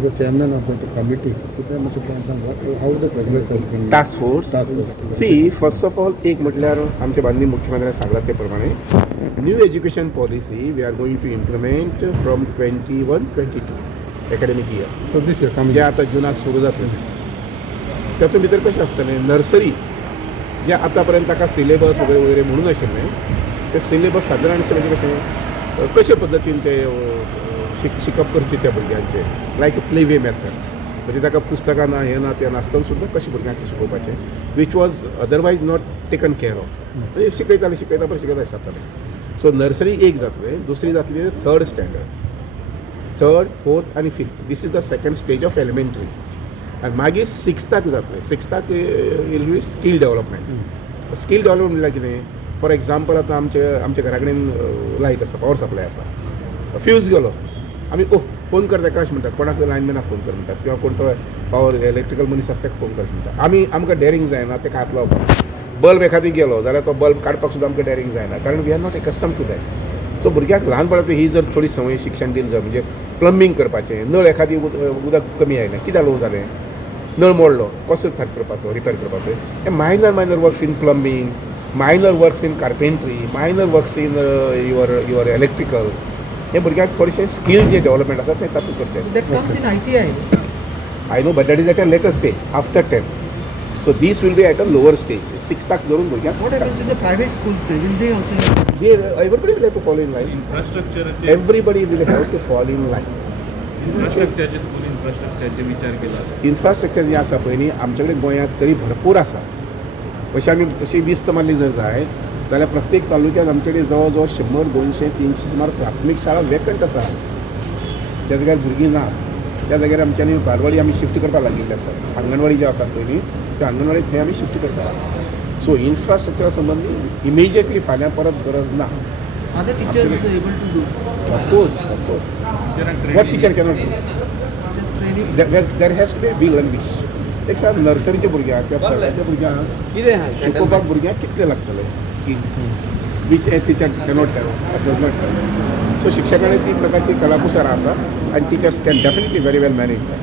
as a chairman of the committee, how is the progress has been? Task force Task force. See first of all एक म्हटल्यार आमच्या बांदनी मुख्यमंत्र्यान सांगला ते प्रमाणे new education policy we are going to implement from 21-22 academic year. So this year coming. जे आतां जुनाक सुरू जातलें तातूंत भितर कशें आसतलें नर्सरी जे आतां पर्यंत ताका सिलेबस वगैरे वगैरे म्हणून आशिल्लें ते सिलेबस सादारणशें म्हणजे कशें कशे पद्दतीन ते शिकप करचें त्या भुरग्यांचें लायक प्ले वे मेथड म्हणजे ताका पुस्तकां ना हें ना तें नासतना सुद्दां कशें भुरग्यांक शिकोवपाचें which was otherwise not taken care of म्हणजे शिकयता बरें शिकयता जातालें. सो नर्सरी एक जातलें दुसरी जातली थर्ड स्टँडर्ड थर्ड फोर्थ आनी fifth this is the second stage of elementary आनी मागीर सिक्स्थाक जातलें सिक्स्थाक will be skill development. Skill development म्हणल्यार कितें फॉर एग्जाम्पल आतां आमच्या घरा कडेन लायट आसा पावर सप्लाय आसा फ्यूज गेलो आमी फोन कर ताका अशें म्हणटात कोणाक लायनमॅनाक फोन कर म्हणटात किंवा कोण तो पावर इलेक्ट्रिकल मनीस आसा ताका फोन कर म्हणटात. आमकां डेरिंग जायना ताका हात लावपाक बल्ब एखादी गेलो जाल्यार तो बल्ब काडपाक सुद्दां आमकां डेरिंग जायना कारण we are not accustom to that. So भुरग्यांक ल्हानपणांत ही जर थोडी संवय शिक्षण दिली जाय म्हणजे प्लंबींग करपाचें नळ एखादी उदक कमी आयलें कित्याक लो जालें नळ मोडलो कसो सारको करपाचो रिपेर करपाचो हे minor works in plumbing minor works in carpentry minor works in your electrical हे भुरग्यांक थोडेशें स्कील जे डेवलपमेंट आसा तें तातूंत करचें. That comes in ITI. I know but that is at a later stage after 10th. So this will be at a lower stage सिक्स्थाक धरून भुरग्यांक What happens in the private schools? Will they also? everybody will have to fall in line. Infrastructure Everybody will have to fall in line. इन्फ्रास्ट्रक्चरचे school इन्फ्रास्ट्रक्चरचे विचार केला infrastructure जे आसा पळय न्ही आमचे कडेन गोंयांत तरी भरपूर आसा. अशी आमी अशी विस्त मारली जर जाय जाल्यार प्रत्येक तालुक्यात आमचे कडेन जवळ जवळ 100-200-300 सुमार प्राथमीक शाळा वेकंट आसा त्या जाग्यार भुरगीं ना त्या जाग्यार आमच्यांनी बालवाडी आमी शिफ्ट करपाक लागिल्ले आसा आंगणवाडी ज्यो आसात पळय न्ही त्यो आंगणवाडी थंय आमी शिफ्ट करतात. सो इन्फ्रास्ट्रक्चरा संबंदी इमिजिएटली फाल्यां परत गरज ना. Are the teachers able to do? Of course what teacher cannot do Just training. There has to be will and wish. एक सांग नर्सरीच्या भुरग्यांक किंवा थर्डाच्या भुरग्यांक शिकोवपाक भुरग्यांक कितलें लागतलें skill which a teacher cannot have does not have. So शिक्षकांनी ती प्रकारची कलाकुसर आसा आनी teachers can definitely very well manage that.